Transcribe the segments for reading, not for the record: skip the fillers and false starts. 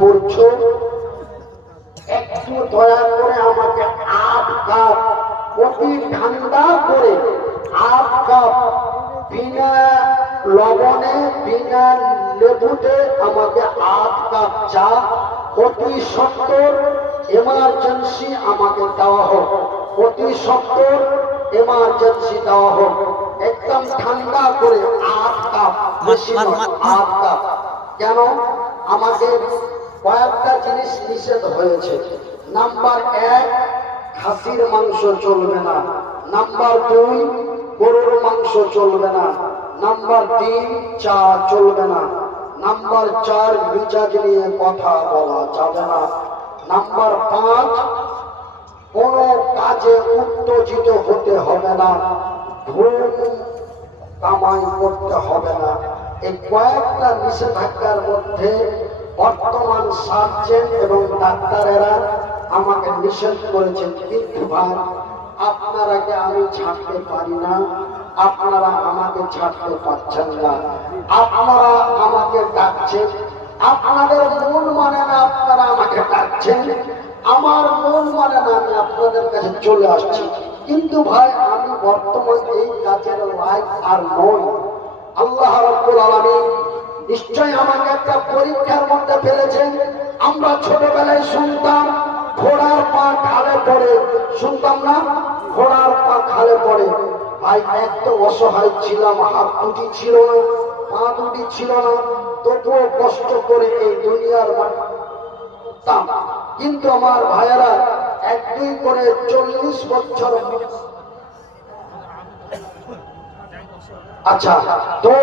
করছো, একটু দয়া করে আমাকে 8 কাপ অতি ঠান্ডা করে 8 কাপ বিনা লবণে বিনা লেবুতে আমাকে 8 কাপ চা অতি সত্তর এমার্জেন্সি আমাকে দেওয়া হোক, অতি সত্তর এমার্জেন্সি দেওয়া হোক, একদম ঠান্ডা করে 8 কাপ, বেশি 8 কাপ। কেন আমাকে কয়েকটা জিনিস নিষেধ হয়েছে। নাম্বার 1, খাসির মাংস চলবে না। নাম্বার 2, গরুর মাংস চলবে না। নাম্বার 3, চা চলবে না। নাম্বার 4, মিজাজ নিয়ে কথা বলা যাবে না। নাম্বার 5, কোনো কাজে উত্তেজিত হতে হবে না, ধূম কামাই করতে হবে না। এই কয়েকটা নিষেধাজ্ঞার মধ্যে বর্তমান সার্জেন এবং ডাক্তারেরা আমাকে নিষেধ করেছেন। কিন্তু ভাই, আপনারাকে আমি ছাড়তে পারি না, আপনারা আমাকে ছাড়তে পারছেন না। আপনারা আমাকে ডাকছেন, আপনাদের মন মানে না, আপনারা আমাকে ডাকছেন, আমার মন মানে না, আমি আপনাদের কাছে চলে আসছি। কিন্তু ভাই, আমি বর্তমান এই কাজের লাইক আর নই। আল্লাহ রাব্বুল আলামিন নিশ্চয় আমাকে একটা পরীক্ষার মধ্যে ফেলেছেন। আমরা ছোটবেলায় শুনতাম ঘোড়ার পা খালে পড়ে, শুনতাম না? ঘোড়ার পা খালে পড়ে। ভাই, এত অসহায় ছিলাম, হাত দুটি ছিল না, পা দুটি ছিল না, তবুও কষ্ট করে এই দুনিয়ার কিন্তু আমার ভাইয়েরা 1-2 করে 40 বছর। আচ্ছা, তো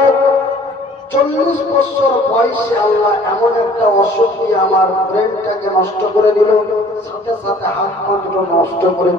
40 বছর বয়সে আল্লাহ এমন একটা অসুখ দিয়ে আমার ব্রেনটাকে নষ্ট করে দিল, সাথে সাথে হাত পা দুটো নষ্ট করে